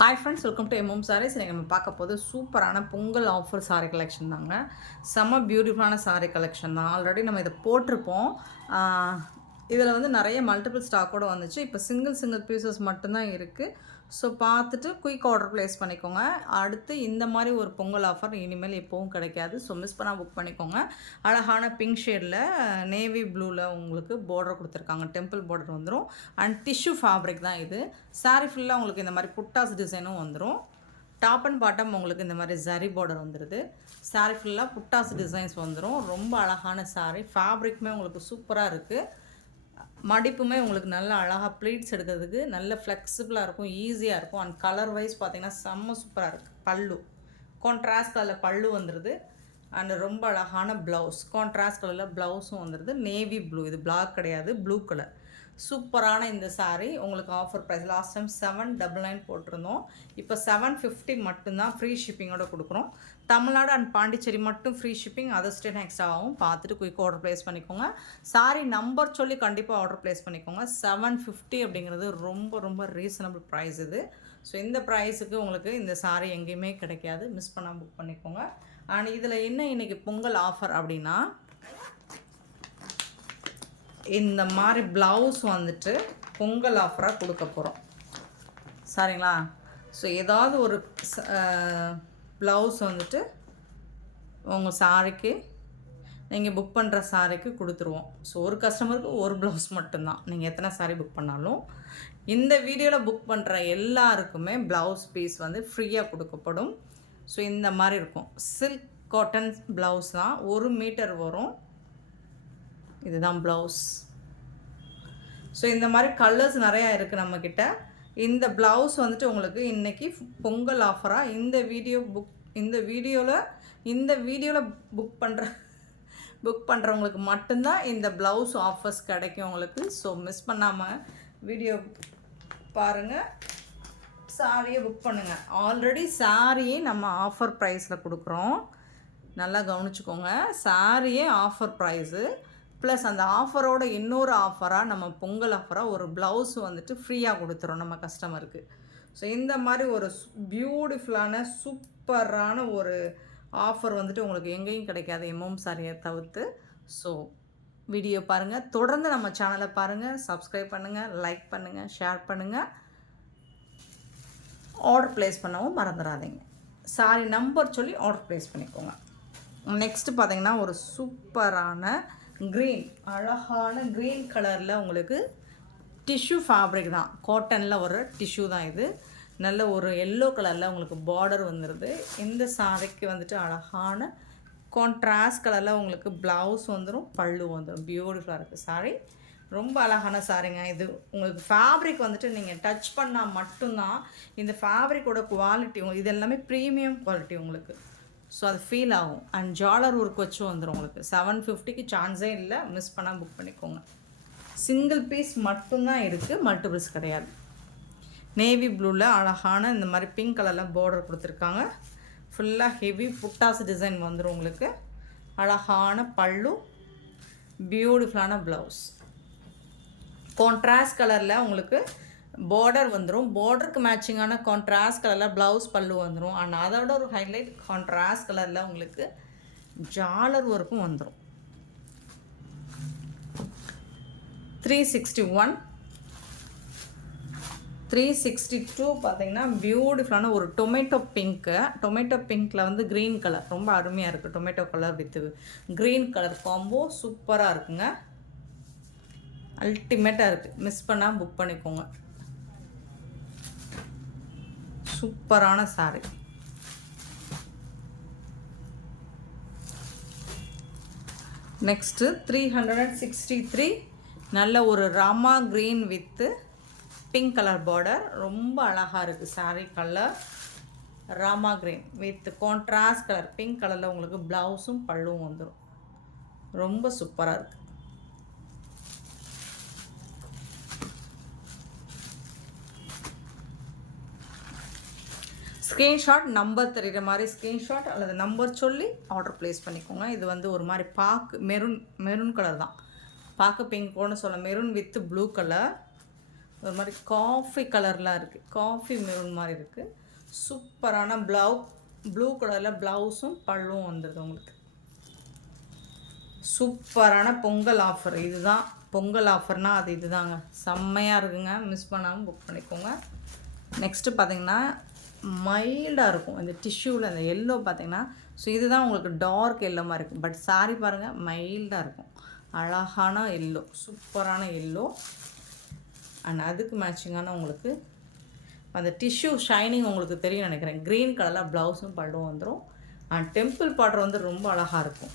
Hi friends welcome to MM saris இன்றைக்கி நம்ம பார்க்க போது சூப்பரான பொங்கல் ஆஃபர் சாரீ கலெக்ஷன் தாங்க. செம்ம பியூட்டிஃபுல்லான சாரீ கலெக்ஷன் தான். ஆல்ரெடி நம்ம இதை போட்டிருப்போம். இதில் வந்து நிறைய மல்டிபிள் ஸ்டாக்கோடு வந்துச்சு. இப்போ சிங்கிள் சிங்கிள் பீசஸ் மட்டும்தான் இருக்குது ஸோ பார்த்துட்டு குயிக் ஆர்டர் ப்ளேஸ் பண்ணிக்கோங்க. அடுத்து இந்த மாதிரி ஒரு பொங்கல் ஆஃபர் இனிமேல் எப்போவும் கிடைக்காது. ஸோ மிஸ் பண்ணால் புக் பண்ணிக்கோங்க. அழகான பிங்க் ஷேடில் நேவி ப்ளூவில் உங்களுக்கு பார்டர் கொடுத்துருக்காங்க. டெம்பிள் பார்டர் வந்துடும் அண்ட் டிஷ்யூ ஃபேப்ரிக் தான் இது. சாரீ ஃபுல்லாக உங்களுக்கு இந்த மாதிரி புட்டாஸ் டிசைனும் வந்துடும் டாப் அண்ட் பாட்டம் உங்களுக்கு இந்த மாதிரி ஜரி பார்டர் வந்துடுது சாரீ ஃபுல்லாக புட்டாஸ் டிசைன்ஸ் வந்துடும் ரொம்ப அழகான சாரீ ஃபேப்ரிக்குமே உங்களுக்கு சூப்பராக இருக்குது மடிப்புமே உங்களுக்கு நல்ல அழகாக ப்ளீட்ஸ் எடுக்கிறதுக்கு நல்ல ஃப்ளெக்சிபிளாக இருக்கும் ஈஸியாக இருக்கும். அண்ட் கலர் வைஸ் பார்த்திங்கன்னா செம்ம சூப்பராக இருக்குது பல்லு. கான்ட்ராஸ்ட் கலரில் பல்லு வந்துடுது அண்ட் ரொம்ப அழகான ப்ளவுஸ் கான்ட்ராஸ்ட் கலரில் ப்ளவுஸும் வந்துடுது நேவி ப்ளூ இது பிளாக் கிடையாது ப்ளூ கலர் சூப்பரான இந்த சாரீ உங்களுக்கு offer price last time seven double nine போட்டிருந்தோம். இப்போ செவன் ஃபிஃப்டி மட்டும்தான் ஃப்ரீ ஷிப்பிங்கோட கொடுக்குறோம். தமிழ்நாடு அண்ட் பாண்டிச்சேரி மட்டும் free shipping other state next ஆகும். பார்த்துட்டு குயிக் ஆர்டர் ப்ளேஸ் பண்ணிக்கோங்க. சாரி நம்பர் சொல்லி கண்டிப்பாக ஆர்டர் ப்ளேஸ் பண்ணிக்கோங்க. செவன் ஃபிஃப்டி அப்படிங்கிறது ரொம்ப ரொம்ப ரீசனபிள் ப்ரைஸ் இது. ஸோ இந்த ப்ரைஸுக்கு உங்களுக்கு இந்த சாரி எங்கேயுமே கிடைக்காது. மிஸ் பண்ணாமல் புக் பண்ணிக்கோங்க. அண்ட் இதில் என்ன இன்றைக்கி பொங்கல் ஆஃபர் அப்படின்னா இந்த மாதிரி ப்ளவுஸ் வந்துட்டு பொங்கல் ஆஃபராக கொடுக்க போகிறோம் சரிங்களா? ஸோ ஏதாவது ஒரு ப்ளவுஸ் வந்துட்டு உங்கள் சாரிக்கு நீங்கள் புக் பண்ணுற சாரிக்கு கொடுத்துருவோம். ஸோ ஒரு கஸ்டமருக்கு ஒரு ப்ளவுஸ் மட்டும்தான். நீங்கள் எத்தனை சாரி புக் பண்ணாலும் இந்த வீடியோவில் புக் பண்ணுற எல்லாருக்குமே ப்ளவுஸ் பீஸ் வந்து ஃப்ரீயாக கொடுக்கப்படும். ஸோ இந்த மாதிரி இருக்கும். சில்க் காட்டன் ப்ளவுஸ் தான் ஒரு மீட்டர் வரும். இதுதான் ப்ளவுஸ் ஸோ இந்த மாதிரி கலர்ஸ் நிறையா இருக்குது நம்மக்கிட்ட இந்த ப்ளவுஸ் வந்துட்டு உங்களுக்கு இன்றைக்கி பொங்கல் ஆஃபராக இந்த வீடியோ புக் இந்த வீடியோவில் இந்த வீடியோவில் புக் பண்ணுற புக் பண்ணுறவங்களுக்கு மட்டும்தான் இந்த ப்ளவுஸ் ஆஃபர்ஸ் கிடைக்கும் உங்களுக்கு. ஸோ மிஸ் பண்ணாமல் வீடியோ பாருங்கள் சாரியை புக் பண்ணுங்கள் ஆல்ரெடி சாரியே நம்ம ஆஃபர் ப்ரைஸில் கொடுக்குறோம். நல்லா கவனிச்சுக்கோங்க. சாரியே ஆஃபர் ப்ரைஸு ப்ளஸ் அந்த ஆஃபரோட இன்னொரு ஆஃபராக நம்ம பொங்கல் ஆஃபராக ஒரு ப்ளவுஸ் வந்துட்டு ஃப்ரீயாக கொடுத்துறோம் நம்ம கஸ்டமருக்கு ஸோ இந்த மாதிரி ஒரு பியூட்டிஃபுல்லான சூப்பரான ஒரு ஆஃபர் வந்துட்டு உங்களுக்கு எங்கேயும் கிடைக்காது. எம்எம் சாரியை தவிர்த்து. ஸோ வீடியோ பாருங்கள் தொடர்ந்து நம்ம சேனலை பாருங்கள் சப்ஸ்கிரைப் பண்ணுங்கள் லைக் பண்ணுங்கள் ஷேர் பண்ணுங்கள் ஆர்டர் ப்ளேஸ் பண்ணவும் மறந்துடாதீங்க சாரி நம்பர் சொல்லி ஆர்டர் ப்ளேஸ் பண்ணிக்கோங்க. நெக்ஸ்ட்டு பார்த்தீங்கன்னா ஒரு சூப்பரான க்ரீன் அழகான க்ரீன் கலரில் உங்களுக்கு டிஷ்யூ ஃபேப்ரிக் தான். காட்டனில் ஒரு டிஷ்யூ தான் இது. நல்ல ஒரு எல்லோ கலரில் உங்களுக்கு பார்டர் வந்துடுது இந்த சாரிக்கு வந்துட்டு அழகான கான்ட்ராஸ்ட் கலரில் உங்களுக்கு ப்ளவுஸ் வந்துடும் பல்லு வந்துடும் பியூட்டிஃபுல்லாக இருக்குது சாரி ரொம்ப அழகான சாரிங்க இது. உங்களுக்கு ஃபேப்ரிக் வந்துட்டு நீங்கள் டச் பண்ணால் மட்டும்தான் இந்த ஃபேப்ரிக்கோட குவாலிட்டி இது எல்லாமே ப்ரீமியம் குவாலிட்டி உங்களுக்கு. ஸோ அது ஃபீல் ஆகும். அண்ட் ஜாலர் ஒர்க் வச்சு வந்துடும் உங்களுக்கு. செவன் ஃபிஃப்டிக்கு சான்ஸே இல்லை. மிஸ் பண்ணால் புக் பண்ணிக்கோங்க. சிங்கிள் பீஸ் மட்டும்தான் இருக்குது மல்டிபிள்ஸ் கிடையாது. நேவி ப்ளூவில் அழகான இந்த மாதிரி பிங்க் கலரில் பார்டர் கொடுத்துருக்காங்க. ஃபுல்லாக ஹெவி புட்டாஸ் டிசைன் வந்துடும் உங்களுக்கு. அழகான பல்லு. பியூட்டிஃபுல்லான ப்ளவுஸ் கான்ட்ராஸ்ட் கலரில் உங்களுக்கு பார்டர் வந்துடும் பார்டருக்கு மேட்சிங்கான கான்ட்ராஸ்ட் கலரில் ப்ளவுஸ் பல்லு வந்துடும் ஆனால் அதோட ஒரு ஹைலைட் கான்ட்ராஸ்ட் கலரில் உங்களுக்கு ஜாலர் ஒர்க்கும் வந்துடும் three sixty one three sixty two பார்த்தீங்கன்னா பியூட்டிஃபுல்லான ஒரு டொமேட்டோ பிங்க்கு டொமேட்டோ பிங்க்கில் வந்து க்ரீன் கலர் ரொம்ப அருமையாக இருக்குது tomato colour with green colour combo சூப்பராக இருக்குங்க. அல்டிமேட்டாக இருக்குது மிஸ் பண்ணால் புக் பண்ணிக்கோங்க. சூப்பரான sari next three hundred and sixty three நல்ல ஒரு Rama green with pink colour border ரொம்ப அழகாக இருக்குது sari colour Rama green with contrast colour pink கலரில் உங்களுக்கு ப்ளவுஸும் பல்லும் வந்துடும் ரொம்ப சூப்பராக இருக்குது ஸ்க்ரீன்ஷாட் நம்பர் தெரிகிற மாதிரி ஸ்க்ரீன்ஷாட் அல்லது நம்பர் சொல்லி ஆர்டர் ப்ளேஸ் பண்ணிக்கோங்க. இது வந்து ஒரு மாதிரி பாக்கு மெரூன் மெரூன் கலர் தான். பாக்கு பிங்க்னு சொல்ல மெரூன் வித் ப்ளூ கலர் ஒரு மாதிரி காஃபி கலர்லாம் இருக்குது காஃபி மெரூன் மாதிரி இருக்குது சூப்பரான ப்ளவு ப்ளூ கலரில் ப்ளவுஸும் பல்லும் வந்துடுது உங்களுக்கு. சூப்பரான பொங்கல் ஆஃபர் இதுதான் பொங்கல் ஆஃபர்னால் அது இதுதாங்க. செம்மையாக இருக்குங்க. மிஸ் பண்ணாமல் புக் பண்ணிக்கோங்க. நெக்ஸ்ட்டு பார்த்தீங்கன்னா மைல்டாக இருக்கும். இந்த டிஷ்யூவில் அந்த எல்லோ பார்த்தீங்கன்னா ஸோ இதுதான் உங்களுக்கு டார்க் எல்லோ மாதிரி இருக்கும். பட் சாரி பாருங்கள் மைல்டாக இருக்கும். அழகான எல்லோ சூப்பரான எல்லோ அண்ட் அதுக்கு மேட்சிங்கான உங்களுக்கு அந்த டிஷ்யூ ஷைனிங் உங்களுக்கு தெரியும் நினைக்கிறேன். க்ரீன் கலரில் ப்ளவுஸும் பல்லும் வந்துடும் அண்ட் டெம்பிள் பார்டர் வந்து ரொம்ப அழகாக இருக்கும்.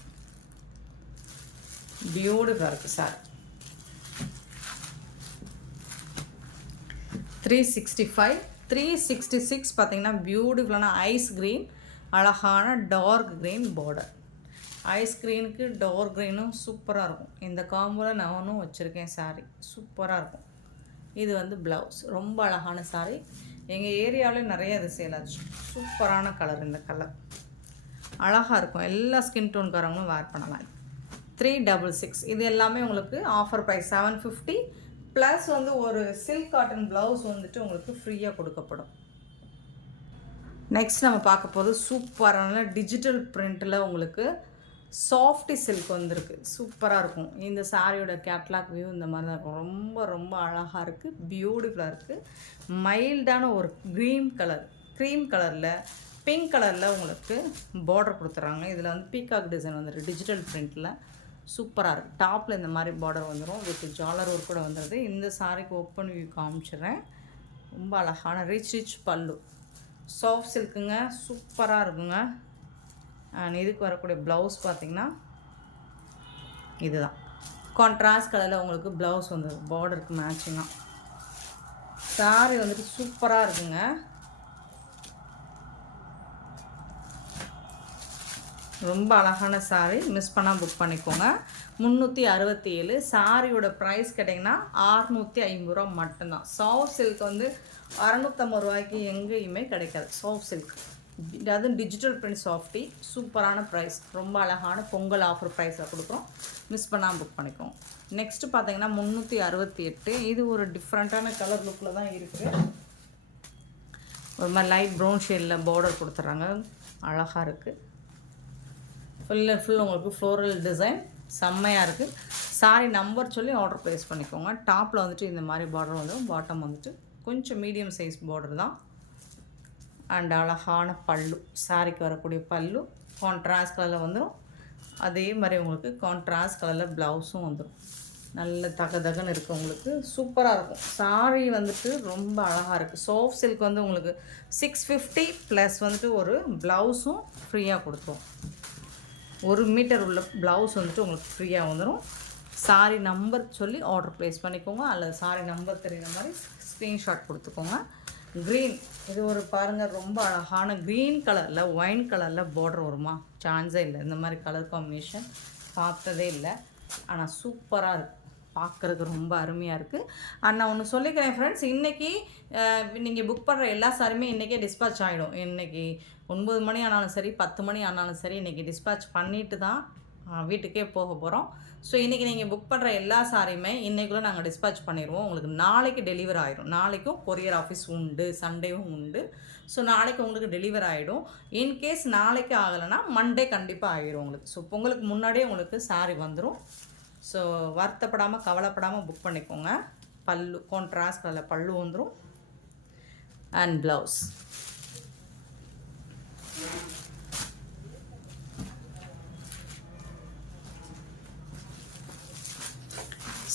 பியூட்டிஃபுல்லாக இருக்குது sir three sixty five three sixty six பார்த்திங்கன்னா பியூட்டிஃபுல்லான ஐஸ் க்ரீன் அழகான டார்க் க்ரீன் பார்டர் ஐஸ் க்ரீனுக்கு டார்க் க்ரீனும் சூப்பராக இருக்கும். இந்த காம்போவில் நானும் வச்சுருக்கேன் சாரீ சூப்பராக இருக்கும். இது வந்து ப்ளவுஸ் ரொம்ப அழகான சாரீ எங்கள் ஏரியாவிலே நிறைய இது சேல் ஆச்சு. சூப்பரான கலர் இந்த கலர் அழகாக இருக்கும். எல்லா ஸ்கின் டோன்காரங்களும் வேர் பண்ணலாம். த்ரீ டபுள் சிக்ஸ் இது எல்லாமே உங்களுக்கு offer price seven fifty plus வந்து ஒரு சில்க் காட்டன் ப்ளவுஸ் வந்துட்டு உங்களுக்கு ஃப்ரீயாக கொடுக்கப்படும். நெக்ஸ்ட் நம்ம பார்க்க போகிறது சூப்பரான டிஜிட்டல் பிரிண்ட்டில் உங்களுக்கு சாஃப்டி சில்க் வந்திருக்கு. சூப்பராக இருக்கும். இந்த சாரியோட கேட்லாக் வியூ இந்த மாதிரி தான் இருக்கும். ரொம்ப ரொம்ப அழகாக இருக்குது பியூட்டிஃபுல்லாக இருக்குது மைல்டான ஒரு க்ரீன் கலர் க்ரீம் கலரில் பிங்க் கலரில் உங்களுக்கு பார்டர் கொடுத்துட்றாங்க இதில் வந்து பீகாக் டிசைன் வந்துருக்கு டிஜிட்டல் பிரிண்ட்டில் சூப்பராக இருக்குது டாப்பில் இந்த மாதிரி பார்டர் வந்துடும் வித் ஜாலர் ஒர்க் கூட வந்துடுது இந்த சாரிக்கு ஓப்பன் வியூ காமிச்சிடுறேன். ரொம்ப அழகான ரிச் ரிச் பல்லு. சாஃப்ட் சில்க்குங்க சூப்பராக இருக்குங்க. அண்ட் இதுக்கு வரக்கூடிய ப்ளவுஸ் பார்த்திங்கன்னா இதுதான். கான்ட்ராஸ்ட் கலரில் உங்களுக்கு ப்ளவுஸ் வந்துடும் பார்டருக்கு மேட்சிங்காக சாரி வந்துட்டு சூப்பராக இருக்குங்க. ரொம்ப அழகான சாரீ மிஸ் பண்ணால் புக் பண்ணிக்கோங்க. முந்நூற்றி அறுபத்தி ஏழு. சாரியோட ப்ரைஸ் கேட்டிங்கன்னா ஆறுநூற்றி ஐம்பது ரூபா மட்டும்தான். சாஃப்ட் சில்க் வந்து அறநூற்றம்பது ரூபாய்க்கு எங்கேயுமே கிடைக்காது. சாஃப்ட் சில்க் அதுவும் டிஜிட்டல் பிரிண்ட் சாஃப்டி சூப்பரான ப்ரைஸ் ரொம்ப அழகான பொங்கல் ஆஃபர் ப்ரைஸை கொடுக்குறோம். மிஸ் பண்ணாமல் புக் பண்ணிக்கோம் நெக்ஸ்ட்டு பார்த்தீங்கன்னா முந்நூற்றி அறுபத்தி எட்டு. இது ஒரு டிஃப்ரெண்ட்டான கலர் லுக்கில் தான் இருக்குது ஒரு மாதிரி லைட் ப்ரௌன் ஷேடில் பார்டர் கொடுத்துட்றாங்க. அழகாக இருக்குது ஃபுல் அண்ட் ஃபுல் உங்களுக்கு ஃப்ளோரல் டிசைன் செம்மையாக இருக்குது சாரி நம்பர் சொல்லி ஆர்டர் ப்ளேஸ் பண்ணிக்கோங்க. டாப்பில் வந்துட்டு இந்த மாதிரி பார்டர் வந்துடும் பாட்டம் வந்துட்டு கொஞ்சம் மீடியம் சைஸ் பார்டர் தான். அண்ட் அழகான பல்லு. சாரிக்கு வரக்கூடிய பல்லு கான்ட்ராஸ்ட் கலரில் வந்துடும் அதே மாதிரி உங்களுக்கு கான்ட்ராஸ்ட் கலரில் ப்ளவுஸும் வந்துடும் நல்ல தக தகன்னு இருக்குது உங்களுக்கு. சூப்பராக இருக்கும். சாரி வந்துட்டு ரொம்ப அழகாக இருக்குது சோஃப்ட் சில்க் வந்து உங்களுக்கு சிக்ஸ் ஃபிஃப்டி ப்ளஸ் வந்துட்டு ஒரு ப்ளவுஸும் ஃப்ரீயாக கொடுத்தோம் ஒரு மீட்டர் உள்ள ப்ளவுஸ் வந்துட்டு உங்களுக்கு ஃப்ரீயாக வந்துடும் சாரி நம்பர் சொல்லி ஆர்டர் ப்ளேஸ் பண்ணிக்கோங்க. அல்லது சாரி நம்பர் தெரியுற மாதிரி ஸ்க்ரீன்ஷாட் கொடுத்துக்கோங்க. க்ரீன் இது ஒரு பாருங்கள் ரொம்ப அழகான க்ரீன் கலரில் ஒயின் கலரில் பார்டர் வருமா? சான்ஸே இல்லை. இந்த மாதிரி கலர் காம்பினேஷன் பார்த்ததே இல்லை. ஆனால் சூப்பராக இருக்குது பார்க்குறதுக்கு ரொம்ப அருமையாக இருக்குது அண்ட் நான் ஒன்று சொல்லிக்கிறேன் ஃப்ரெண்ட்ஸ் இன்றைக்கி நீங்கள் புக் பண்ணுற எல்லா சாரியுமே இன்றைக்கே டிஸ்பேச் ஆகிடும் இன்றைக்கி ஒன்பது மணி ஆனாலும் சரி பத்து மணி ஆனாலும் சரி இன்றைக்கி டிஸ்பேச் பண்ணிவிட்டு தான் வீட்டுக்கே போக போகிறோம் ஸோ இன்றைக்கி நீங்கள் புக் பண்ணுற எல்லா சாரியுமே இன்றைக்குள்ளே நாங்கள் டிஸ்பேச் பண்ணிடுவோம் உங்களுக்கு நாளைக்கு டெலிவர் ஆகிடும் நாளைக்கும் கொரியர் ஆஃபீஸ் உண்டு சண்டேவும் உண்டு. ஸோ நாளைக்கு உங்களுக்கு டெலிவர் ஆகிடும் இன்கேஸ் நாளைக்கு ஆகலைன்னா மண்டே கண்டிப்பாக ஆகிடும் உங்களுக்கு. ஸோ பொங்கலுக்கு முன்னாடியே உங்களுக்கு சாரி வந்துடும் ஸோ வருத்தப்படாமல் கவலைப்படாமல் புக் பண்ணிக்கோங்க. பல்லு கான்ட்ராஸ்ட் பல்லு வந்துடும் அண்ட் ப்ளவுஸ்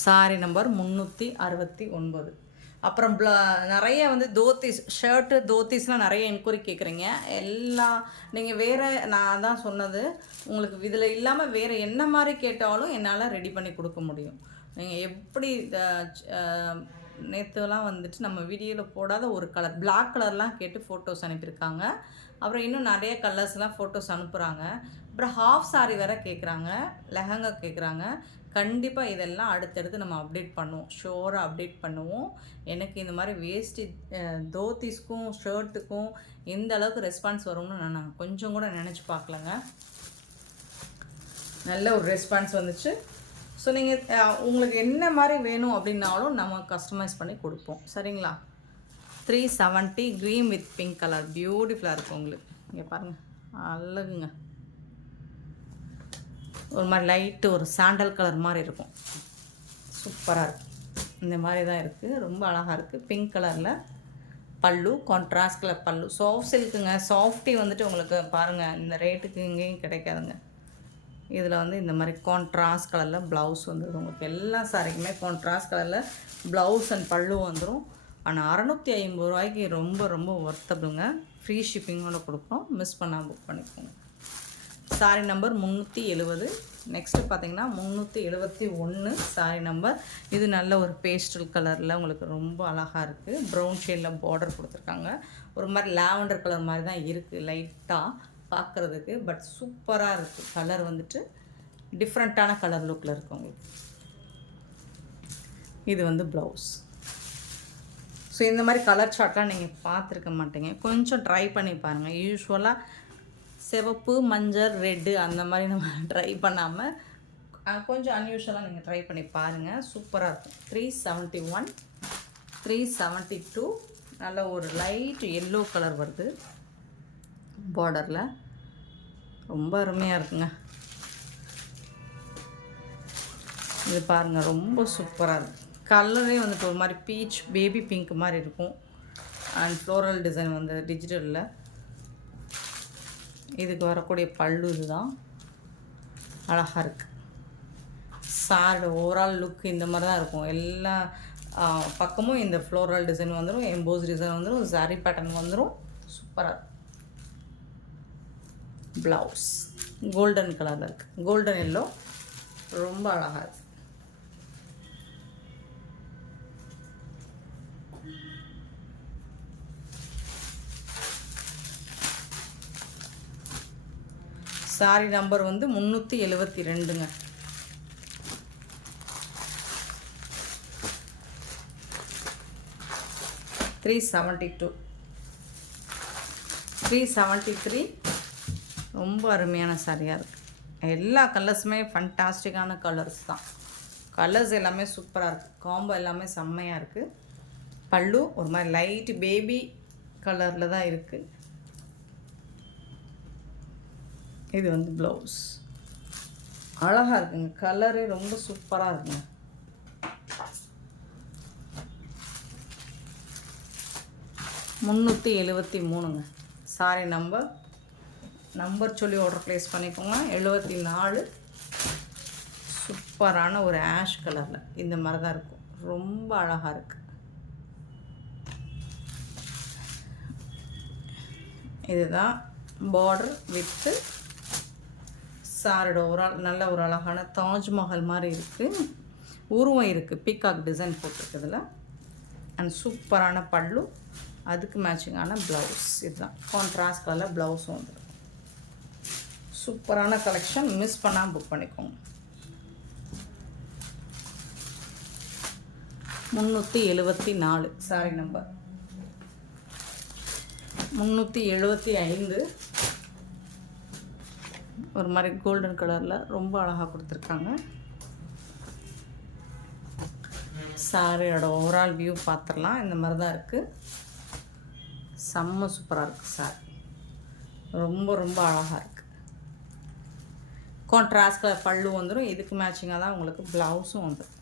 சாரி நம்பர் முந்நூற்றி அறுபத்தி ஒன்பது. அப்புறம் ப்ள நிறைய வந்து தோத்திஸ் ஷர்ட்டு தோத்திஸ்லாம் நிறைய என்கொயரி கேட்குறீங்க எல்லாம் நீங்கள் வேறு நான் தான் சொன்னது உங்களுக்கு இதில் இல்லாமல் வேறு என்ன மாதிரி கேட்டாலும் என்னால் ரெடி பண்ணி கொடுக்க முடியும். நீங்கள் எப்படி நேற்றுலாம் வந்துட்டு நம்ம வீடியோவில் போடாத ஒரு கலர் பிளாக் கலர்லாம் கேட்டு ஃபோட்டோஸ் அனுப்பியிருக்காங்க. அப்புறம் இன்னும் நிறைய கலர்ஸ்லாம் ஃபோட்டோஸ் அனுப்புகிறாங்க அப்புறம் ஹாஃப் சாரி வேறு கேட்குறாங்க லெஹங்கா கேட்குறாங்க கண்டிப்பாக இதெல்லாம் அடுத்தடுத்து நம்ம அப்டேட் பண்ணுவோம். ஷோராக அப்டேட் பண்ணுவோம். எனக்கு இந்த மாதிரி வேஸ்டி தோத்திஸ்க்கும் ஷர்ட்டுக்கும் எந்த அளவுக்கு ரெஸ்பான்ஸ் வரும்னு நான் கொஞ்சம் கூட நினச்சி பார்க்கலங்க. நல்ல ஒரு ரெஸ்பான்ஸ் வந்துச்சு. ஸோ நீங்கள் உங்களுக்கு என்ன மாதிரி வேணும் அப்படின்னாலும் நம்ம கஸ்டமைஸ் பண்ணி கொடுப்போம். சரிங்களா? Three seventy green with pink colour பியூட்டிஃபுல்லாக இருக்கும் உங்களுக்கு. இங்கே பாருங்கள் அழகுங்க. ஒரு மாதிரி லைட்டு ஒரு சாண்டல் கலர் மாதிரி இருக்கும். சூப்பராக இருக்கும் இந்த மாதிரி தான் இருக்குது ரொம்ப அழகாக இருக்குது பிங்க் கலரில் பல்லு கான்ட்ராஸ்ட் கலர் பல்லு. சாஃப்ட் சில்க்குங்க சாஃப்டி வந்துட்டு உங்களுக்கு பாருங்கள் இந்த ரேட்டுக்கு எங்கேயும் கிடைக்காதுங்க. இதில் வந்து இந்த மாதிரி கான்ட்ராஸ்ட் கலரில் ப்ளவுஸ் வந்துடும் உங்களுக்கு எல்லா சாரிக்குமே கான்ட்ராஸ்ட் கலரில் ப்ளவுஸ் அண்ட் பல்லு வந்துடும் ஆனால் அறநூற்றி ஐம்பது ரூபாய்க்கு ரொம்ப ரொம்ப ஒர்த்தபிளுங்க ஃப்ரீ ஷிப்பிங்கோடு கொடுக்குறோம் மிஸ் பண்ணால் புக் பண்ணிக்கோங்க. சாரி நம்பர் முந்நூற்றி எழுபது நெக்ஸ்ட்டு பார்த்தீங்கன்னா முந்நூற்றி எழுபத்தி ஒன்று சாரி நம்பர் இது நல்ல ஒரு பேஸ்டல் கலரில் உங்களுக்கு ரொம்ப அழகாக இருக்குது ப்ரௌன் ஷேடில் பார்டர் கொடுத்துருக்காங்க. ஒரு மாதிரி லாவெண்டர் கலர் மாதிரி தான் இருக்குது லைட்டாக பார்க்குறதுக்கு. பட் சூப்பராக இருக்குது கலர் வந்துட்டு டிஃப்ரெண்ட்டான கலர் லுக்கில் இருக்குது உங்களுக்கு. இது வந்து ப்ளவுஸ் ஸோ இந்த மாதிரி கலர் சார்ட்லாம் நீங்கள் பார்த்துருக்க மாட்டீங்க. கொஞ்சம் ட்ரை பண்ணி பாருங்கள் யூஸ்வலாக சிவப்பு மஞ்சள் ரெட்டு அந்த மாதிரி நம்ம ட்ரை பண்ணாமல் கொஞ்சம் அன்யூஷுவலாக நீங்கள் ட்ரை பண்ணி பாருங்கள் சூப்பராக இருக்கும். Three seventy one three seventy two நல்ல ஒரு லைட் எல்லோ கலர் வருது. பார்டரில் ரொம்ப அருமையாக இருக்குங்க. இது பாருங்கள் ரொம்ப சூப்பராக இருக்குது கலரே வந்துட்டு ஒரு மாதிரி பீச் பேபி பிங்க் மாதிரி இருக்கும். அண்ட் ஃப்ளோரல் டிசைன் வந்து டிஜிட்டலில் இதுக்கு வரக்கூடிய பல்லு இதுதான். அழகாக இருக்குது சாரோட ஓவரால் லுக் இந்த மாதிரி தான் இருக்கும். எல்லா பக்கமும் இந்த ஃப்ளோரல் டிசைன் வந்துடும் எம்போஸ் டிசைன் வந்துடும் சாரி பேட்டர்ன் வந்துடும் சூப்பராக இருக்கும். ப்ளவுஸ் கோல்டன் கலரில் இருக்குது கோல்டன் எல்லோ ரொம்ப அழகாக இருக்குது சாரி நம்பர் வந்து முந்நூற்றி எழுபத்தி ரெண்டுங்க. Three seventy two three seventy three ரொம்ப அருமையான சாரியாக இருக்குது எல்லா கலர்ஸுமே ஃபண்டாஸ்டிக்கான கலர்ஸ் தான். கலர்ஸ் எல்லாமே சூப்பராக இருக்குது காம்போ எல்லாமே செம்மையாக இருக்குது பல்லு ஒரு மாதிரி லைட் பேபி கலரில் தான் இருக்குது இது வந்து ப்ளவுஸ் அழகாக இருக்குங்க. கலரே ரொம்ப சூப்பராக இருக்குங்க. முந்நூற்றி எழுபத்தி மூணுங்க. சாரி நம்பர் நம்பர் சொல்லி ஆர்டர் ப்ளேஸ் பண்ணிக்கோங்க. எழுபத்தி நாலு. சூப்பரான ஒரு ஆஷ் கலரில் இந்த மாதிரி தான் இருக்கும். ரொம்ப அழகாக இருக்குது இதுதான் பார்டர் வித்து சாரோட ஒரு ஆள் நல்ல ஒரு அழகான தாஜ்மஹால் மாதிரி இருக்குது உருவம் இருக்குது பீகாக் டிசைன் போட்டிருக்குதுல அண்ட் சூப்பரான பல்லு. அதுக்கு மேட்சிங்கான ப்ளவுஸ் இதுதான். கான்ட்ராஸ்ட் கலரில் ப்ளவுஸும் வந்துடும் சூப்பரான கலெக்ஷன் மிஸ் பண்ணாமல் புக் பண்ணிக்கோங்க. முந்நூற்றி எழுபத்தி நாலு. சாரி நம்பர் முந்நூற்றி எழுபத்தி ஐந்து. ஒரு மாதிரி கோல்டன் கலரில் ரொம்ப அழகாக கொடுத்துருக்காங்க. சாரியோட ஓவரால் வியூ பார்த்துடலாம் இந்த மாதிரி தான் இருக்குது செம்ம சூப்பராக இருக்குது சாரி. ரொம்ப ரொம்ப அழகாக இருக்குது கான்ட்ராஸ்ட் கலர் பல்லு வந்துடும் இதுக்கு மேட்சிங்காக தான் உங்களுக்கு ப்ளவுஸும் வந்துடும்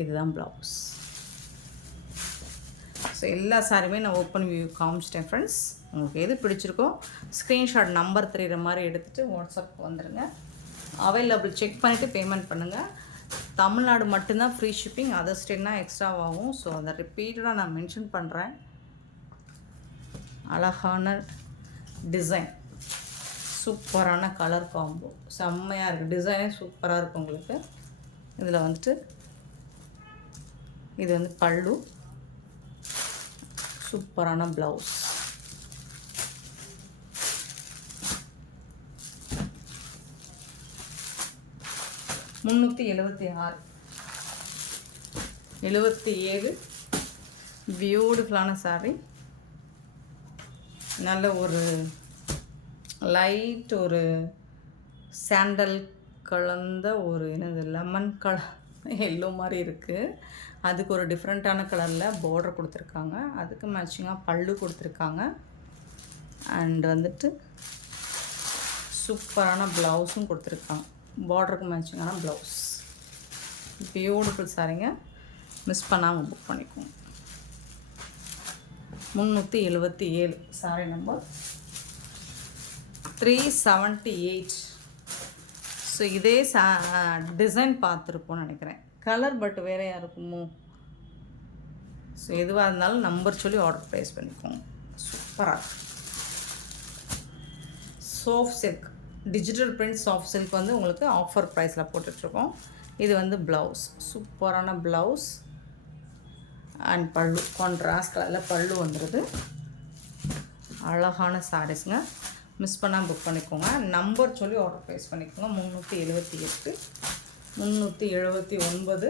இதுதான் ப்ளவுஸ் ஸோ எல்லா சாரியுமே நான் ஓப்பன் வியூ காமிச்சிட்டேன் ஃப்ரெண்ட்ஸ் உங்களுக்கு எது பிடிச்சிருக்கோ ஸ்க்ரீன்ஷாட் நம்பர் தெரிகிற மாதிரி எடுத்துகிட்டு வாட்ஸ்அப் வந்துடுங்க அவைலபிள் செக் பண்ணிவிட்டு பேமெண்ட் பண்ணுங்கள் தமிழ்நாடு மட்டும்தான் ஃப்ரீ ஷிப்பிங் அதர் ஸ்டேட்னா எக்ஸ்ட்ரா ஆகும் ஸோ அதை ரிப்பீட்டடாக நான் மென்ஷன் பண்ணுறேன் அழகான டிசைன் சூப்பரான கலர் காம்போ செம்மையாக இருக்குது டிசைனே சூப்பராக இருக்கும் உங்களுக்கு. இதில் வந்துட்டு இது வந்து பல்லு. சூப்பரான ப்ளவுஸ் முந்நூற்றி எழுபத்தி ஆறு. எழுபத்தி ஏழு. பியூட்டிஃபுல்லான சாரி நல்ல ஒரு லைட் ஒரு சாண்டல் கலந்த ஒரு என்னது லெமன் கலர் எல்லோ மாதிரி இருக்குது அதுக்கு ஒரு டிஃப்ரெண்ட்டான கலரில் பார்டர் கொடுத்துருக்காங்க. அதுக்கு மேட்சிங்காக பல்லு கொடுத்துருக்காங்க. அண்ட் வந்துட்டு சூப்பரான ப்ளவுஸும் கொடுத்துருக்காங்க. பார்டருக்கு மேட்சிங்கான ப்ளவுஸ் பியூட்டிஃபுல் சாரிங்க மிஸ் பண்ணாமல் புக் பண்ணிக்கோங்க. முந்நூற்றி எழுபத்தி ஏழு sari number three seventy eight so இதே சா டிசைன் பார்த்துருப்போம்னு நினைக்கிறேன். கலர் பட் வேறையாக இருக்குமோ? ஸோ எதுவாக இருந்தாலும் நம்பர் சொல்லி ஆர்டர் ப்ளேஸ் பண்ணிக்கோங்க. சூப்பராக soft silk digital print soft silk வந்து உங்களுக்கு ஆஃபர் ப்ரைஸில் போட்டுட்ருக்கோம். இது வந்து ப்ளவுஸ் சூப்பரான ப்ளவுஸ் அண்ட் பல்லு கான்ட்ராஸ்ட் பல்லு வந்துடுது அழகான சாரீஸுங்க மிஸ் பண்ணால் புக் பண்ணிக்கோங்க. நம்பர் சொல்லி ஆர்டர் ப்ளேஸ் பண்ணிக்கோங்க. முந்நூற்றி எழுபத்தி எட்டு முந்நூற்றி எழுபத்தி ஒன்பது.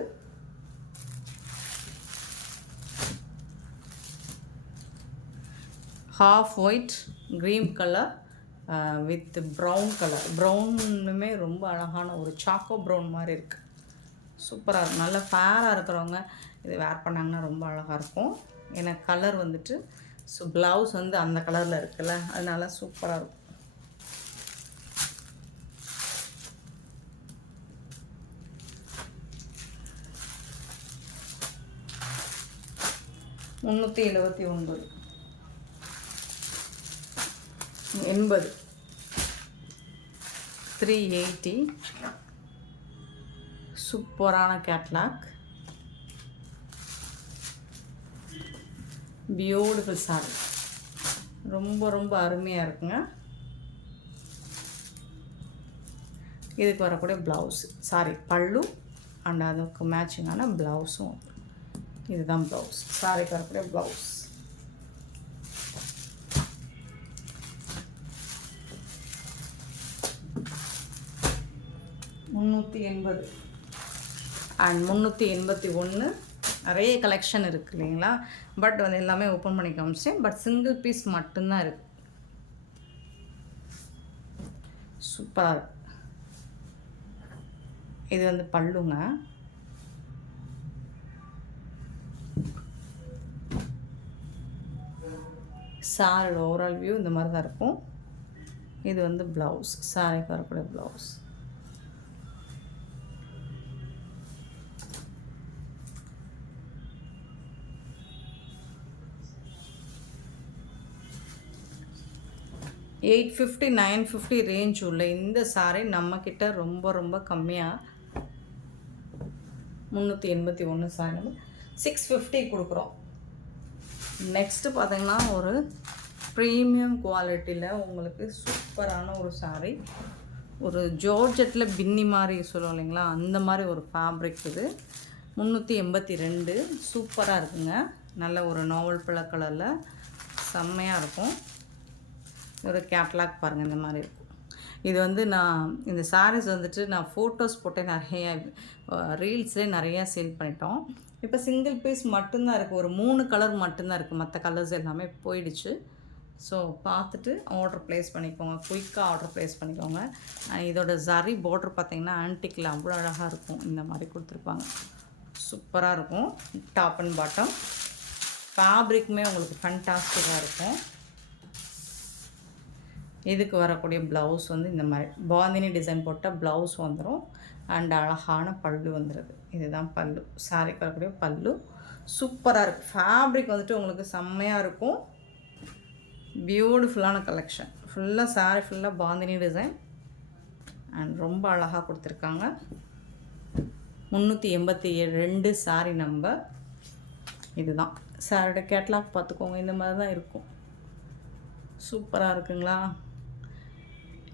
Half white green colour with brown colour ப்ரௌனுமே ரொம்ப அழகான ஒரு சாக்கோ ப்ரௌன் மாதிரி இருக்குது சூப்பராக இருக்கும் நல்லா ஃபேராக இருக்கிறவங்க இது வேர் பண்ணாங்கன்னா ரொம்ப அழகாக இருக்கும். ஏன்னா கலர் வந்துட்டு ஸோ ப்ளவுஸ் வந்து அந்த கலரில் இருக்குல்ல அதனால சூப்பராக இருக்கும். முந்நூற்றி எழுபத்தி ஒன்பது. எண்பது. Three eighty. சூப்பரான கேட்லாக் பியூட்டிஃபுல் சாரி ரொம்ப ரொம்ப அருமையாக இருக்குங்க. இதுக்கு வரக்கூடிய ப்ளவுஸ் சாரி பல்லு அண்ட் அதுக்கு மேட்சிங்கான ப்ளவுஸும் இதுதான் ப்ளவுஸ் சாரிக்கு வரக்கூடிய ப்ளவுஸ் முந்நூற்றி எண்பது. அண்ட் முந்நூற்றி எண்பத்தி ஒன்று நிறைய கலெக்ஷன் இருக்குது இல்லைங்களா? பட் வந்து எல்லாமே ஓப்பன் பண்ணி காமிச்சேன் பட் சிங்கிள் பீஸ் மட்டும்தான் இருக்குது சூப்பராக இது வந்து பல்லுங்க. சாரோட ஓவரால் வியூ இந்த மாதிரி தான் இருக்கும். இது வந்து ப்ளவுஸ் சாரிக்கு வரக்கூடிய blouse eight fifty nine fifty range உள்ள இந்த சாரீ நம்மக்கிட்ட ரொம்ப ரொம்ப கம்மியாக முந்நூற்றி எண்பத்தி ஒன்று சாரி நம்ம சிக்ஸ் ஃபிஃப்டி கொடுக்குறோம். நெக்ஸ்ட்டு பார்த்தீங்கன்னா ஒரு ப்ரீமியம் குவாலிட்டியில் உங்களுக்கு சூப்பரான ஒரு சாரீ ஒரு ஜோர்ஜெட்டில் பின்னி மாதிரி சொல்லுவோம் இல்லைங்களா? அந்த மாதிரி ஒரு ஃபேப்ரிக் இது. முந்நூற்றி எண்பத்தி ரெண்டு சூப்பராக இருக்குங்க. நல்ல ஒரு நாவல் பழ கலரில் செம்மையாக இருக்கும். ஒரு கேட்லாக் பாருங்கள் இந்த மாதிரி இருக்கும். இது வந்து நான் இந்த சாரீஸ் வந்துட்டு நான் ஃபோட்டோஸ் போட்டே நிறைய ரீல்ஸ்லேயே நிறையா சேல் பண்ணிட்டோம். இப்போ சிங்கிள் பீஸ் மட்டும்தான் இருக்குது ஒரு மூணு கலர் மட்டும்தான் இருக்குது மற்ற கலர்ஸ் எல்லாமே போயிடுச்சு. ஸோ பார்த்துட்டு ஆர்டர் ப்ளேஸ் பண்ணிக்கோங்க. குயிக்காக ஆர்டர் ப்ளேஸ் பண்ணிக்கோங்க. இதோட ஜரி பார்டர் பார்த்திங்கன்னா ஆன்டிக்கில் அவ்வளோ அழகாக இருக்கும். இந்த மாதிரி கொடுத்துருப்பாங்க. சூப்பராக இருக்கும். டாப் அண்ட் பாட்டம் ஃபேப்ரிக்குமே உங்களுக்கு ஃபண்டாஸ்டிக்காக இருக்கும். இதுக்கு வரக்கூடிய ப்ளவுஸ் வந்து இந்த மாதிரி. பாந்தினி டிசைன் போட்டால் ப்ளவுஸ் வந்துடும் அண்ட் அழகான பல்லு வந்துடுது இதுதான் பல்லு. சாரிக்கு வரக்கூடிய பல்லு. சூப்பராக இருக்குது ஃபேப்ரிக் வந்துட்டு உங்களுக்கு செம்மையாக இருக்கும். பியூட்டிஃபுல்லான கலெக்ஷன் ஃபுல்லாக சாரி ஃபுல்லாக பாந்தினி டிசைன் அண்ட் ரொம்ப அழகாக கொடுத்துருக்காங்க. முந்நூற்றி எண்பத்தி ஏழு ரெண்டு சாரி நம்பர் இதுதான். சாரோட கேட்லாக் பார்த்துக்கோங்க. இந்த மாதிரி தான் இருக்கும் சூப்பராக இருக்குங்களா?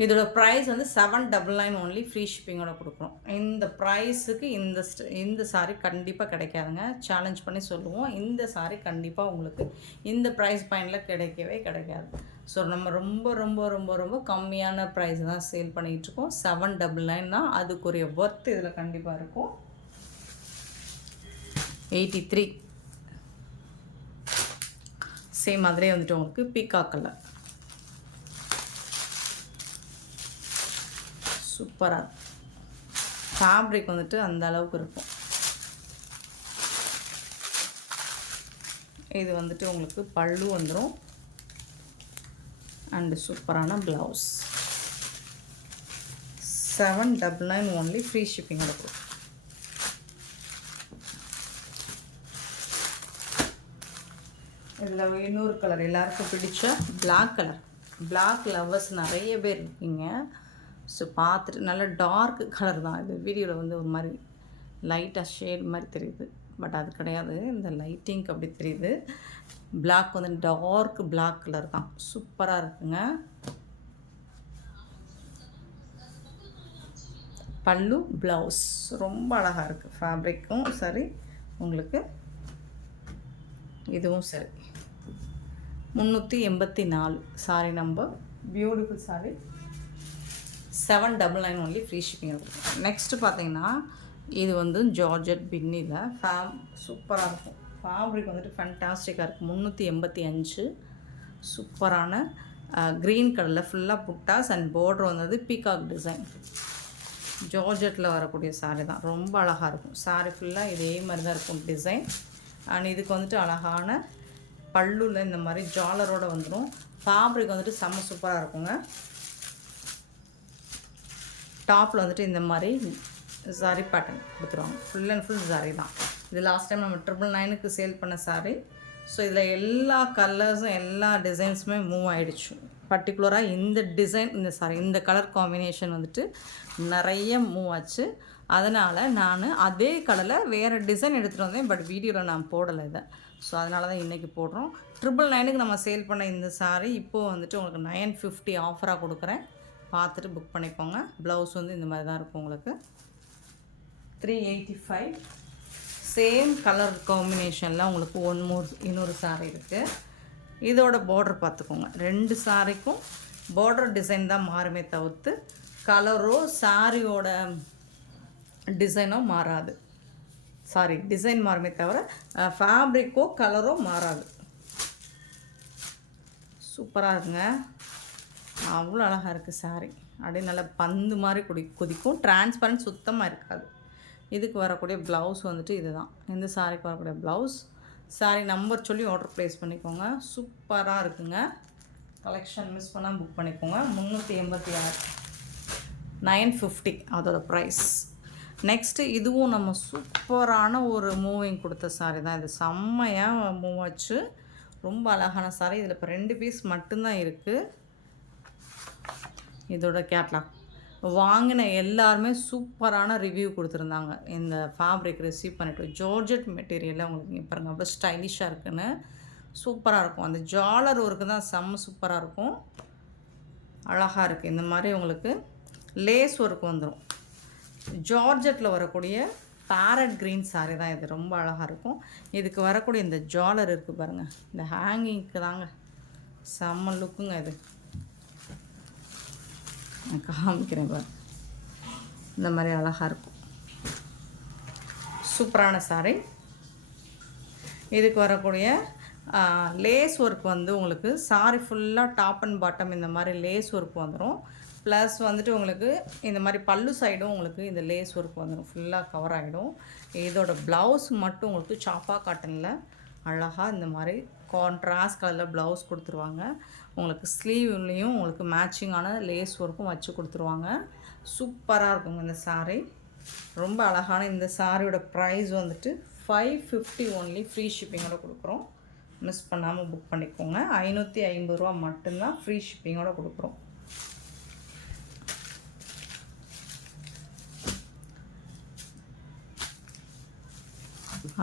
இதோட ப்ரைஸ் வந்து seven double nine only free ஷிப்பிங்கோட கொடுக்குறோம். இந்த ப்ரைஸுக்கு இந்த இந்த சாரீ கண்டிப்பாக கிடைக்காதுங்க. சேலஞ்ச் பண்ணி சொல்லுவோம். இந்த சாரீ கண்டிப்பாக உங்களுக்கு இந்த ப்ரைஸ் பாயிண்டில் கிடைக்கவே கிடைக்காது. ஸோ நம்ம ரொம்ப ரொம்ப ரொம்ப ரொம்ப கம்மியான ப்ரைஸ் தான் சேல் பண்ணிகிட்ருக்கோம் செவன் டபுள் நைன் தான் அதுக்குரிய ஒர்த் இதில் கண்டிப்பாக இருக்கும். எயிட்டி த்ரீ சேம் மாதிரியே வந்துட்டு உங்களுக்கு பீக்கா கலர் சூப்பராக ஃபேப்ரிக் வந்துட்டு அந்த அளவுக்கு இருக்கும். இது வந்துட்டு உங்களுக்கு பல்லு வந்துடும் அண்டு சூப்பரான blouse seven double nine only free shipping இருக்கும் இதில் இன்னொரு கலர் எல்லாருக்கும் பிடிச்ச பிளாக் கலர் பிளாக் லவ்வர்ஸ் நிறைய பேர் இருக்கீங்க. ஸோ பார்த்துட்டு நல்ல டார்க் கலர் தான். இது வீடியோவில் வந்து ஒரு மாதிரி லைட்டாக ஷேட் மாதிரி தெரியுது. பட் அது கிடையாது. இந்த லைட்டிங்க்கு அப்படி தெரியுது. பிளாக் வந்து டார்க் பிளாக் கலர் தான். சூப்பராக இருக்குங்க. பல்லு ப்ளவுஸ் ரொம்ப அழகாக இருக்குது ஃபேப்ரிக்கும் சரி உங்களுக்கு இதுவும் சரி. முந்நூற்றி எண்பத்தி நாலு sari number beautiful sari seven double nine only free shipping இருக்கும் நெக்ஸ்ட்டு பார்த்தீங்கன்னா இது வந்து ஜார்ஜட் பின்னியில் ஃபேம் சூப்பராக இருக்கும். ஃபேப்ரிக் வந்துட்டு ஃபேன்டாஸ்டிக்காக இருக்குது முந்நூற்றி எண்பத்தி அஞ்சு. சூப்பரான க்ரீன் கலரில் ஃபுல்லாக புட்டாஸ் அண்ட் பார்டர் வந்தது பீகாக் டிசைன் ஜார்ஜெட்டில் வரக்கூடிய சாரீ தான். ரொம்ப அழகாக இருக்கும். சாரீ ஃபுல்லாக இதே மாதிரி தான் இருக்கும் டிசைன் அண்ட் இதுக்கு வந்துட்டு அழகான பல்லுல இந்த மாதிரி ஜாலரோடு வந்துடும் ஃபேப்ரிக் வந்துட்டு செம்ம சூப்பராக இருக்குங்க. டாப்பில் வந்துட்டு இந்த மாதிரி சாரி பேட்டர்ன் கொடுத்துருவாங்க. ஃபுல் அண்ட் ஃபுல் சாரி தான். இது லாஸ்ட் டைம் நம்ம ட்ரிபிள் நைனுக்கு சேல் பண்ண சாரி ஸோ இதில் எல்லா கலர்ஸும் எல்லா டிசைன்ஸுமே மூவ் ஆகிடுச்சு பர்டிகுலராக இந்த டிசைன் இந்த சாரி இந்த கலர் காம்பினேஷன் வந்துட்டு நிறைய மூவ் ஆச்சு. அதனால் நான் அதே கடலை வேறு டிசைன் எடுத்துகிட்டு வந்தேன் பட் வீடியோவில் நான் போடலை இதை. ஸோ அதனால தான் இன்றைக்கி போடுறோம். ட்ரிபிள் நைனுக்கு நம்ம சேல் பண்ண இந்த சாரி இப்போது வந்துட்டு உங்களுக்கு நைன் ஃபிஃப்டி ஆஃபராக கொடுக்குறேன். பார்த்துட்டு புக் பண்ணிக்கோங்க. ப்ளவுஸ் வந்து இந்த மாதிரி தான் இருக்கும் உங்களுக்கு. Three eighty five same colour காம்பினேஷனில் உங்களுக்கு ஒன் மோர் இன்னொரு சாரி இருக்குது இதோட பார்டர் பார்த்துக்கோங்க. ரெண்டு சாரிக்கும் பார்டர் டிசைன் தான் மாறுமே தவிர்த்து கலரோ சாரியோட டிசைனோ மாறாது. சாரி டிசைன் மாறுமே தவிர ஃபேப்ரிக்கோ கலரோ மாறாது. சூப்பராக இருக்குங்க. அவ்வளோ அழகாக இருக்குது saree. அப்படியே நல்லா பந்து மாதிரி குடி குதிக்கும். டிரான்ஸ்பரண்ட் சுத்தமாக இருக்காது. இதுக்கு வரக்கூடிய ப்ளவுஸ் வந்துட்டு இதுதான். இந்த சாரிக்கு வரக்கூடிய ப்ளவுஸ் சாரி நம்பர் சொல்லி ஆர்டர் ப்ளேஸ் பண்ணிக்கோங்க. சூப்பராக இருக்குங்க. கலெக்ஷன் மிஸ் பண்ணால் புக் பண்ணிக்கோங்க. முந்நூற்றி எண்பத்தி ஆறு. நைன் ஃபிஃப்டி அதோடய ப்ரைஸ் நெக்ஸ்ட்டு இதுவும் நம்ம சூப்பரான ஒரு மூவிங் கொடுத்த சாரி தான். இது செம்மையாக மூவ் ஆச்சு. ரொம்ப அழகான சாரி இதில் இப்போ ரெண்டு பீஸ் மட்டும்தான் இருக்குது இதோட கேட்லாக் வாங்கின எல்லாருமே சூப்பரான ரிவ்யூ கொடுத்துருந்தாங்க. இந்த ஃபேப்ரிக் ரிசீவ் பண்ணிட்டு ஜார்ஜெட் மெட்டீரியலில் உங்களுக்கு நீங்கள் பாருங்கள் அவ்வளோ ஸ்டைலிஷாக இருக்குன்னு சூப்பராக இருக்கும். அந்த ஜாலர் ஒர்க்கு தான் செம்ம சூப்பராக இருக்கும். அழகாக இருக்குது இந்த மாதிரி உங்களுக்கு லேஸ் ஒர்க் வந்துடும் ஜார்ஜெட்டில் வரக்கூடிய பேரட் க்ரீன் சாரி தான் இது. ரொம்ப அழகாக இருக்கும். இதுக்கு வரக்கூடிய இந்த ஜாலர் இருக்குது பாருங்கள் இந்த ஹேங்கிங்க்கு தாங்க. செம்ம லுக்குங்க இது. நான் காமிக்கிறேன் பார். இந்த மாதிரி அழகாக இருக்கும். சூப்பரான சாரி இதுக்கு வரக்கூடிய லேஸ் ஒர்க் வந்து உங்களுக்கு சாரி ஃபுல்லாக டாப் அண்ட் பாட்டம் இந்த மாதிரி லேஸ் ஒர்க் வந்துடும் ப்ளஸ் வந்துட்டு உங்களுக்கு இந்த மாதிரி பல்லு சைடும் உங்களுக்கு இந்த லேஸ் ஒர்க் வந்துடும் ஃபுல்லாக கவர் ஆகிடும் இதோட ப்ளவுஸ் மட்டும் உங்களுக்கு சாப்பா காட்டனில் அழகாக இந்த மாதிரி கான்ட்ராஸ்ட் கலரில் ப்ளவுஸ் கொடுத்துருவாங்க. உங்களுக்கு ஸ்லீவ்லேயும் உங்களுக்கு மேட்சிங்கான லேஸ் ஒர்க்கும் வச்சு கொடுத்துருவாங்க. சூப்பராக இருக்குங்க இந்த சாரீ ரொம்ப அழகான இந்த சாரியோட ப்ரைஸ் வந்துட்டு ஃபைவ் ஃபிஃப்டி ஒன்லி ஃப்ரீ ஷிப்பிங்கோட கொடுக்குறோம். மிஸ் பண்ணாமல் புக் பண்ணிக்கோங்க. ஐநூற்றி ஐம்பது ரூபா மட்டும்தான் ஃப்ரீ ஷிப்பிங்கோட கொடுக்குறோம்.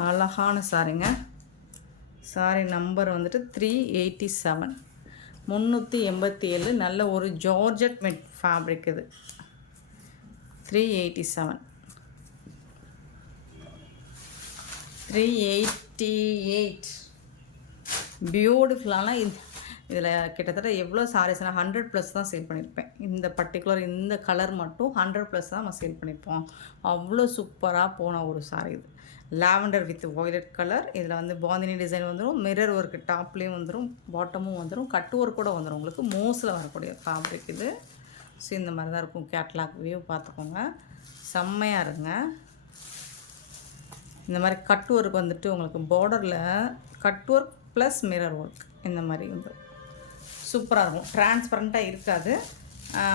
அழகான சாரிங்க சாரி நம்பர் வந்துட்டு த்ரீ எயிட்டி செவன் முந்நூற்றி எண்பத்தி ஏழு நல்ல ஒரு ஜார்ஜட் மெட் ஃபேப்ரிக் இது. Three eighty seven three eighty eight பியூட்டிஃபுல்லான இது இதில் கிட்டத்தட்ட எவ்வளோ சாரீஸ் நான் ஹண்ட்ரட் ப்ளஸ் தான் சேல் பண்ணியிருப்பேன் இந்த பர்டிகுலர் இந்த கலர் மட்டும் ஹண்ட்ரட் ப்ளஸ் தான் நம்ம சேல் பண்ணியிருப்போம் அவ்வளோ சூப்பராக போன ஒரு சாரி இது. லாவெண்டர் வித் violet கலர் இதில் வந்து பாந்தினி டிசைன் வந்துடும் மிரர் ஒர்க்கு டாப்லேயும் வந்துடும் பாட்டமும் வந்துடும் கட்டு ஒர்க் கூட வந்துடும் உங்களுக்கு மோஸில் வரக்கூடிய ஃபேப்ரிக் இது. ஸோ இந்த மாதிரி தான் இருக்கும் கேட்லாக் வியூ பார்த்துக்கோங்க. செம்மையாக இருங்க. இந்த மாதிரி கட் ஒர்க் வந்துட்டு உங்களுக்கு பார்டரில் cut work plus mirror work இந்த மாதிரி வந்து. சூப்பராக இருக்கும். டிரான்ஸ்பரண்ட்டாக இருக்காது.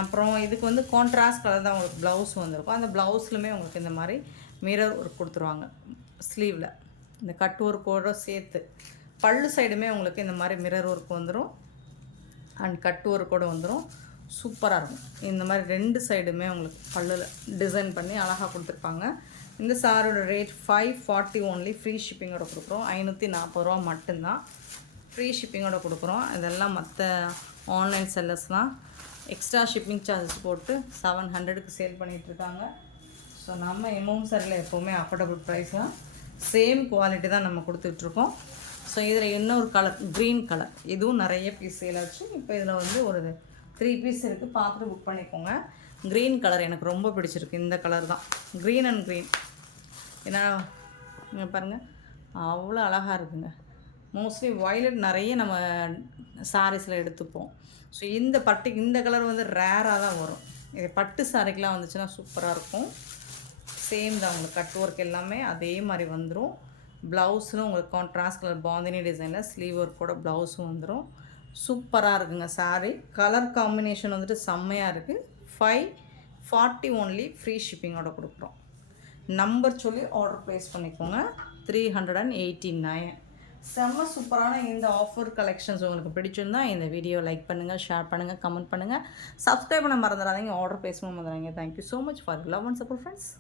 அப்புறம் இதுக்கு வந்து கான்ட்ராஸ்ட் கலர் தான் உங்களுக்கு ப்ளவுஸ் வந்திருக்கும். அந்த ப்ளவுஸ்லுமே உங்களுக்கு இந்த மாதிரி மிரர் ஒர்க் கொடுத்துருவாங்க. ஸ்லீவில் இந்த கட் ஒர்க்கோட சேர்த்து. பல்லு சைடுமே உங்களுக்கு இந்த மாதிரி மிரர் ஒர்க் வந்துடும் அண்ட் கட் ஒர்க்கோட வந்துடும் சூப்பராக இருக்கும். இந்த மாதிரி ரெண்டு சைடுமே உங்களுக்கு பல்லில் டிசைன் பண்ணி அழகாக கொடுத்துருப்பாங்க. இந்த சாரோட rate five forty only free ஷிப்பிங்கோட கொடுக்குறோம். ஐநூற்றி நாற்பது ரூபா மட்டும்தான். ஃப்ரீ ஷிப்பிங்கோட கொடுக்குறோம். இதெல்லாம் மற்ற ஆன்லைன் செல்லர்ஸ்லாம் எக்ஸ்ட்ரா ஷிப்பிங் சார்ஜஸ் போட்டு செவன் ஹண்ட்ரடுக்கு சேல் பண்ணிகிட்ருக்காங்க ஸோ நம்ம எம்எம் சரியில் எப்போவுமே அஃபோர்டபுள் ப்ரைஸ் தான். சேம் குவாலிட்டி தான் நம்ம கொடுத்துட்ருக்கோம். ஸோ இதில் இன்னொரு கலர் க்ரீன் கலர் இதுவும் நிறைய பீஸ் சேல் ஆச்சு. இப்போ இதில் வந்து ஒரு த்ரீ பீஸ் இருக்குது பார்த்துட்டு புக் பண்ணிக்கோங்க. க்ரீன் கலர் எனக்கு ரொம்ப பிடிச்சிருக்கு. இந்த கலர் தான். க்ரீன் அண்ட் க்ரீன் ஏன்னா பாருங்கள் அவ்வளோ அழகாக இருக்குங்க. மோஸ்ட்லி வயலட் நிறைய நம்ம சாரீஸில் எடுத்துப்போம். ஸோ இந்த பட்டு இந்த கலர் வந்து ரேராக தான் வரும். இது பட்டு சாரிக்கெலாம் வந்துச்சுன்னா சூப்பராக இருக்கும். சேம் தான் உங்களுக்கு கட் ஒர்க் எல்லாமே அதே மாதிரி வந்துடும் ப்ளவுஸும் உங்களுக்கு கான்ட்ராஸ்ட் கலர் பாந்தினி டிசைனில் ஸ்லீவ் ஒர்க்கோட ப்ளவுஸும் வந்துடும் சூப்பராக இருக்குங்க saree. கலர் காம்பினேஷன் வந்துட்டு செம்மையாக இருக்குது ஃபைவ் ஃபார்ட்டி ஒன்லி ஃப்ரீ ஷிப்பிங்கோட கொடுக்குறோம். நம்பர் சொல்லி ஆர்டர் ப்ளேஸ் பண்ணிக்கோங்க. Three hundred and eighty nine செம்ம சூப்பரான இந்த ஆஃபர் கலெக்ஷன்ஸ் உங்களுக்கு பிடிச்சிருந்தா இந்த வீடியோ லைக் பண்ணுங்கள் ஷேர் பண்ணுங்கள் கமெண்ட் பண்ணுங்கள் சப்ஸ்கிரைப் பண்ண மறந்துடாதீங்க. ஆர்டர் ப்ளேஸ் பண்ண மறந்துடாதீங்க. Thank you so much for love and support friends